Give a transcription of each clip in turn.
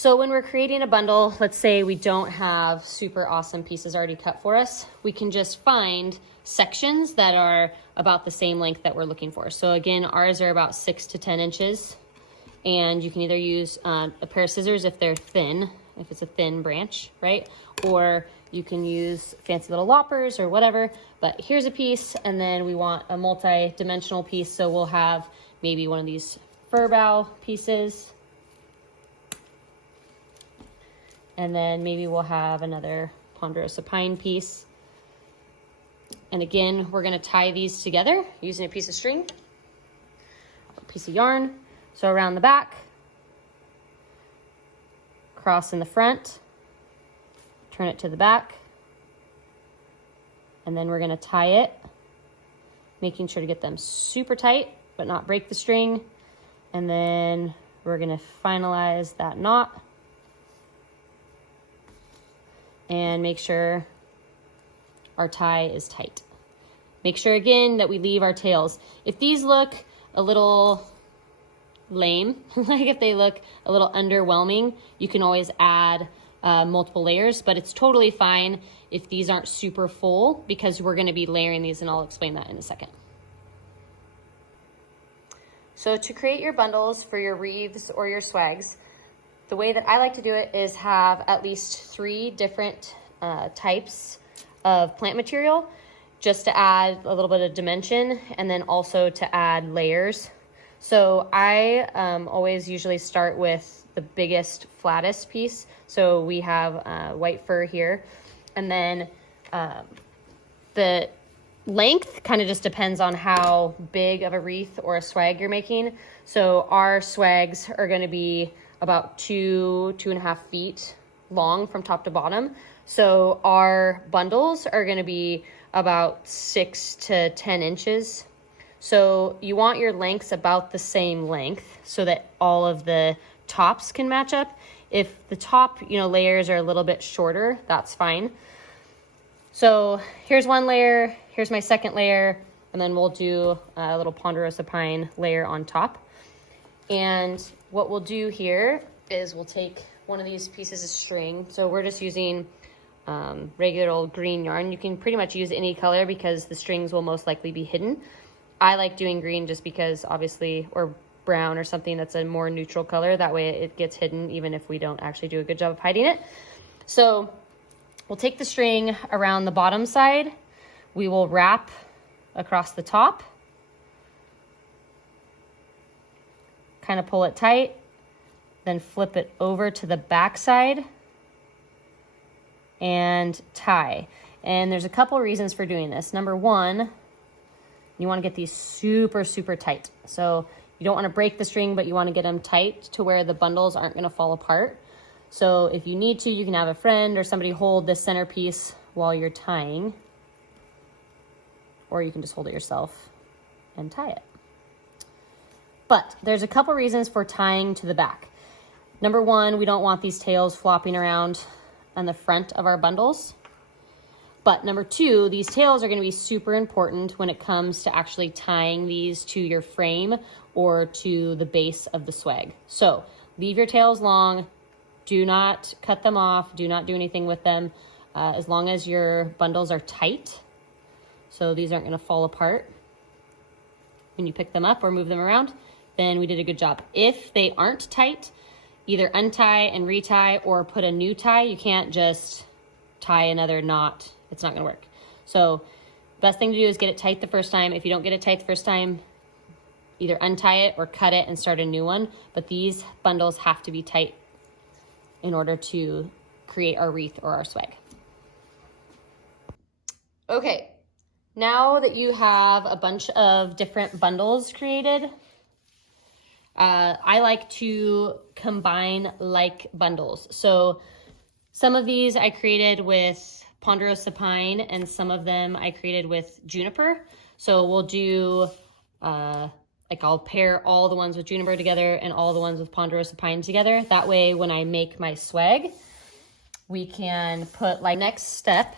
So when we're creating a bundle, let's say we don't have super awesome pieces already cut for us, we can just find sections that are about the same length that we're looking for. So again, ours are about 6 to 10 inches. And you can either use a pair of scissors if they're thin, if it's a thin branch, right? Or you can use fancy little loppers or whatever. But here's a piece, and then we want a multi-dimensional piece. So we'll have maybe one of these fir bough pieces. And then maybe we'll have another ponderosa pine piece. And again, we're gonna tie these together using a piece of string, a piece of yarn. So around the back, cross in the front, turn it to the back, and then we're gonna tie it, making sure to get them super tight, but not break the string. And then we're gonna finalize that knot and make sure our tie is tight. Make sure again that we leave our tails. If these look a little lame, like if they look a little underwhelming, you can always add multiple layers, but it's totally fine if these aren't super full because we're gonna be layering these, and I'll explain that in a second. So to create your bundles for your wreaths or your swags, the way that I like to do it is have at least 3 different types of plant material, just to add a little bit of dimension and then also to add layers. So I always usually start with the biggest, flattest piece. So we have white fir here. And then the length kind of just depends on how big of a wreath or a swag you're making. So our swags are gonna be about 2.5 feet long from top to bottom. So our bundles are gonna be about 6 to 10 inches. So you want your lengths about the same length so that all of the tops can match up. If the top, layers are a little bit shorter, that's fine. So here's one layer, here's my second layer, and then we'll do a little ponderosa pine layer on top. And what we'll do here is we'll take one of these pieces of string. So we're just using regular old green yarn. You can pretty much use any color because the strings will most likely be hidden. I like doing green just because obviously, or brown or something that's a more neutral color. That way it gets hidden even if we don't actually do a good job of hiding it. So we'll take the string around the bottom side. We will wrap across the top. Kind of pull it tight. Then flip it over to the back side and tie. And there's a couple reasons for doing this. Number one, you want to get these super, super tight. So you don't want to break the string, but you want to get them tight to where the bundles aren't going to fall apart. So if you need to, you can have a friend or somebody hold this centerpiece while you're tying, or you can just hold it yourself and tie it. But there's a couple reasons for tying to the back. Number one, we don't want these tails flopping around on the front of our bundles. But number two, these tails are going to be super important when it comes to actually tying these to your frame or to the base of the swag. So leave your tails long. Do not cut them off. Do not do anything with them as long as your bundles are tight. So these aren't going to fall apart when you pick them up or move them around. Then we did a good job. If they aren't tight, either untie and retie or put a new tie. You can't just tie another knot. It's not gonna work. So best thing to do is get it tight the first time. If you don't get it tight the first time, either untie it or cut it and start a new one. But these bundles have to be tight in order to create our wreath or our swag. Okay, now that you have a bunch of different bundles created, I like to combine like bundles. So some of these I created with ponderosa pine and some of them I created with juniper. So we'll do, I'll pair all the ones with juniper together and all the ones with ponderosa pine together. That way when I make my swag, we can put, next step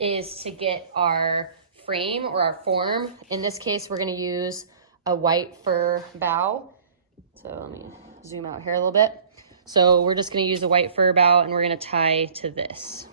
is to get our frame or our form. In this case, we're gonna use a white fir bough. So let me zoom out here a little bit. So we're just gonna use a white fur bow and we're gonna tie to this.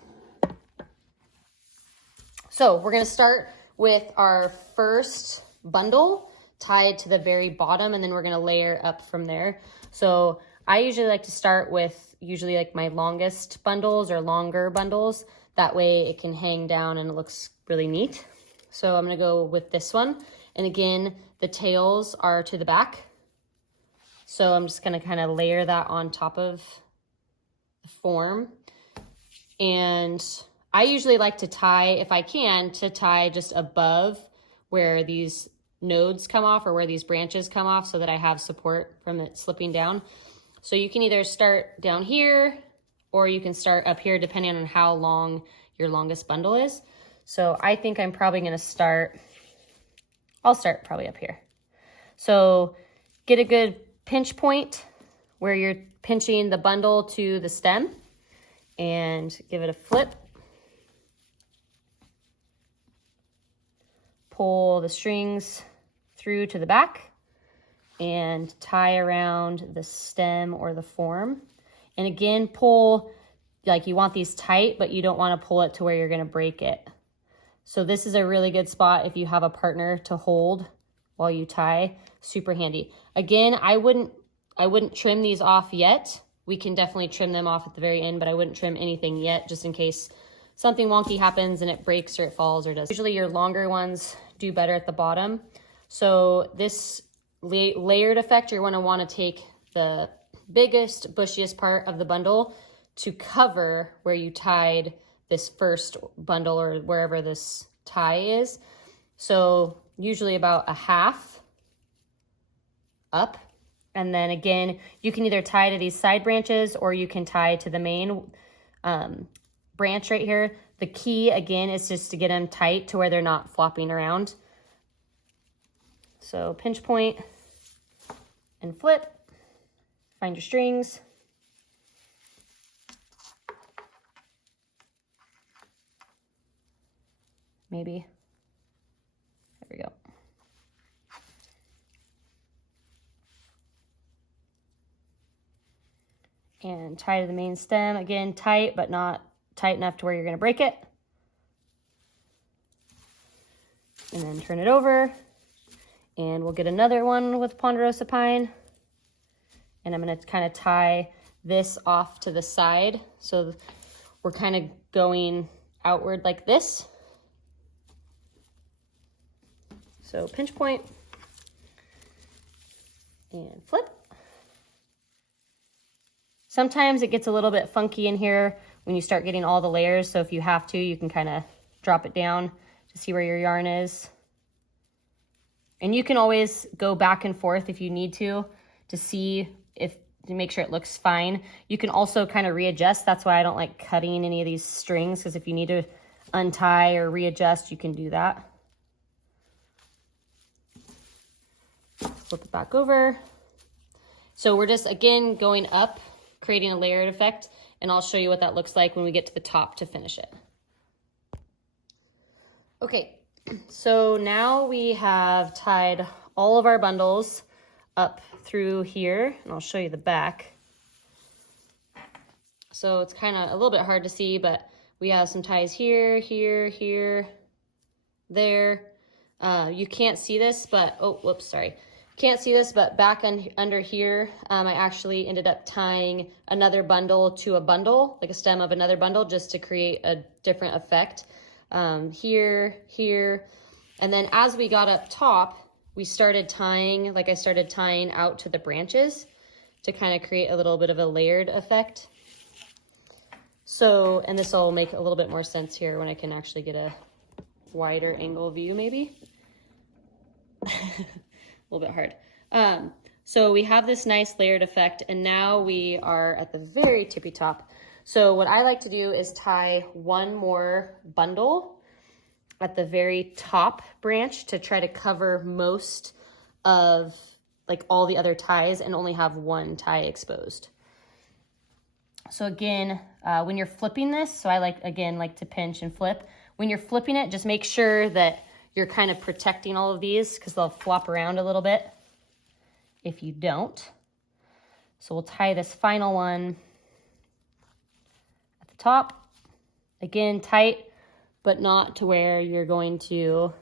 So we're gonna start with our first bundle tied to the very bottom, and then we're gonna layer up from there. So I usually like to start with like my longest bundles or longer bundles. That way it can hang down and it looks really neat. So I'm gonna go with this one. And again, the tails are to the back. So I'm just gonna kind of layer that on top of the form. And I usually like to tie, if I can, to tie just above where these nodes come off or where these branches come off so that I have support from it slipping down. So you can either start down here or you can start up here depending on how long your longest bundle is. So I think I'm probably gonna I'll start probably up here. So get a good pinch point where you're pinching the bundle to the stem and give it a flip. Pull the strings through to the back and tie around the stem or the form. And again, pull, like you want these tight, but you don't want to pull it to where you're going to break it. So this is a really good spot if you have a partner to hold while you tie. Super handy. Again, I wouldn't trim these off yet. We can definitely trim them off at the very end, but I wouldn't trim anything yet just in case something wonky happens and it breaks or it falls or does. Usually your longer ones do better at the bottom. So this layered effect, you're gonna wanna take the biggest, bushiest part of the bundle to cover where you tied this first bundle or wherever this tie is. So usually about a half up. And then again, you can either tie to these side branches or you can tie to the main branch right here. The key again is just to get them tight to where they're not flopping around. So pinch point and flip, find your strings. Maybe, there we go. And tie to the main stem, again, tight, but not tight enough to where you're gonna break it. And then turn it over. And we'll get another one with Ponderosa Pine. And I'm gonna kind of tie this off to the side. So we're kind of going outward like this. So pinch point and flip. Sometimes it gets a little bit funky in here when you start getting all the layers. So if you have to, you can kind of drop it down to see where your yarn is. And you can always go back and forth if you need to see to make sure it looks fine. You can also kind of readjust. That's why I don't like cutting any of these strings, because if you need to untie or readjust, you can do that. Flip it back over. So we're just, again, going up, creating a layered effect, and I'll show you what that looks like when we get to the top to finish it. Okay, so now we have tied all of our bundles up through here, and I'll show you the back. So it's kind of a little bit hard to see, but we have some ties here, here, here, there. You can't see this, but, oh, whoops, sorry. Can't see this, but back under here, I actually ended up tying another bundle to a bundle, like a stem of another bundle, just to create a different effect. Here, here, and then as we got up top, we started tying, like I started tying out to the branches to kind of create a little bit of a layered effect. So, and this will make a little bit more sense here when I can actually get a wider angle view maybe. A little bit hard. So we have this nice layered effect, and now we are at the very tippy top. So what I like to do is tie one more bundle at the very top branch to try to cover most of like all the other ties and only have one tie exposed. So again, when you're flipping this, so I like to pinch and flip. When you're flipping it, just make sure that you're kind of protecting all of these because they'll flop around a little bit if you don't. So we'll tie this final one at the top. Again, tight, but not to where you're going to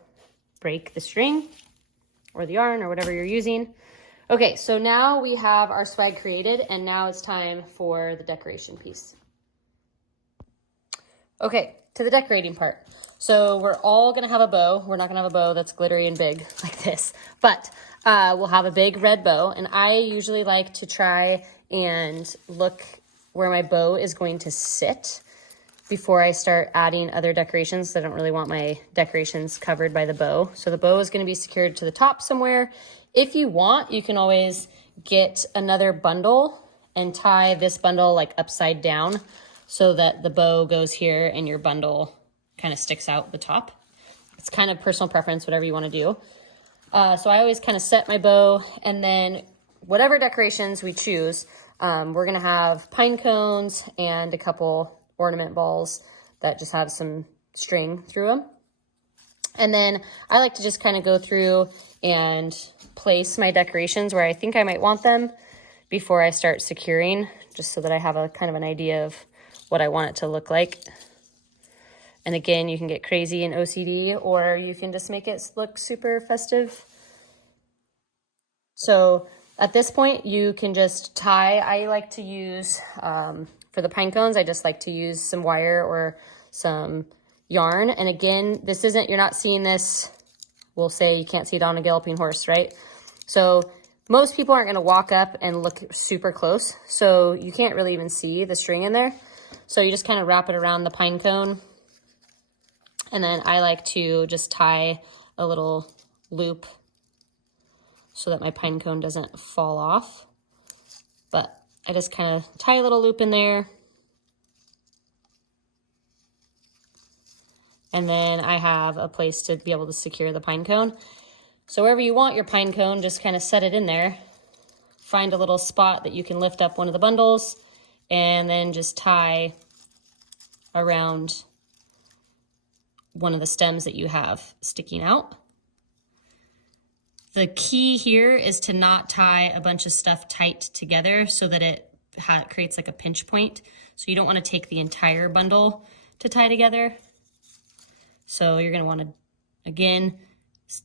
break the string or the yarn or whatever you're using. Okay, so now we have our swag created, and now it's time for the decoration piece. Okay, to the decorating part. So we're all gonna have a bow. We're not gonna have a bow that's glittery and big like this, but we'll have a big red bow, and I usually like to try and look where my bow is going to sit before I start adding other decorations. I don't really want my decorations covered by the bow. So the bow is gonna be secured to the top somewhere. If you want, you can always get another bundle and tie this bundle like upside down so that the bow goes here and your bundle kind of sticks out the top. It's kind of personal preference, whatever you want to do. So I always kind of set my bow, and then whatever decorations we choose, we're gonna have pine cones and a couple ornament balls that just have some string through them. And then I like to just kind of go through and place my decorations where I think I might want them before I start securing, just so that I have a kind of an idea of what I want it to look like. And again, you can get crazy and OCD, or you can just make it look super festive. So at this point, you can just tie. I like to use, for the pine cones, I just like to use some wire or some yarn. And again, this isn't, you're not seeing this, we'll say you can't see it on a galloping horse, right? So most people aren't gonna walk up and look super close, so you can't really even see the string in there. So you just kind of wrap it around the pine cone. And then I like to just tie a little loop so that my pine cone doesn't fall off. But I just kind of tie a little loop in there. And then I have a place to be able to secure the pine cone. So wherever you want your pine cone, just kind of set it in there. Find a little spot that you can lift up one of the bundles, and then just tie around one of the stems that you have sticking out. The key here is to not tie a bunch of stuff tight together so that it creates like a pinch point. So you don't want to take the entire bundle to tie together. So you're going to want to, again,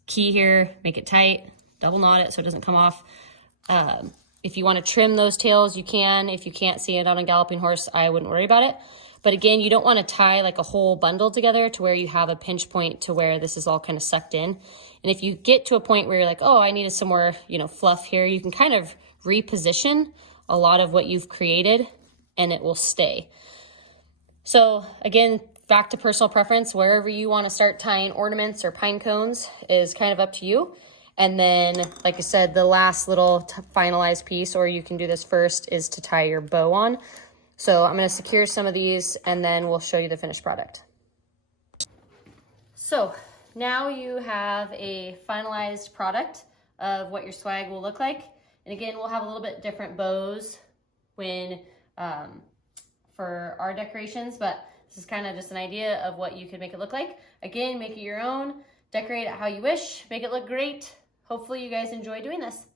key here, make it tight, double knot it so it doesn't come off. If you want to trim those tails, you can. If you can't see it on a galloping horse, I wouldn't worry about it. But again, you don't want to tie like a whole bundle together to where you have a pinch point to where this is all kind of sucked in. And if you get to a point where you're like, oh, I needed some more, fluff here, you can kind of reposition a lot of what you've created and it will stay. So again, back to personal preference, wherever you want to start tying ornaments or pine cones is kind of up to you. And then, like I said, the last little finalized piece, or you can do this first, is to tie your bow on. So I'm going to secure some of these and then we'll show you the finished product. So now you have a finalized product of what your swag will look like. And again, we'll have a little bit different bows when for our decorations, but this is kind of just an idea of what you could make it look like. Again, make it your own, decorate it how you wish, make it look great. Hopefully you guys enjoy doing this.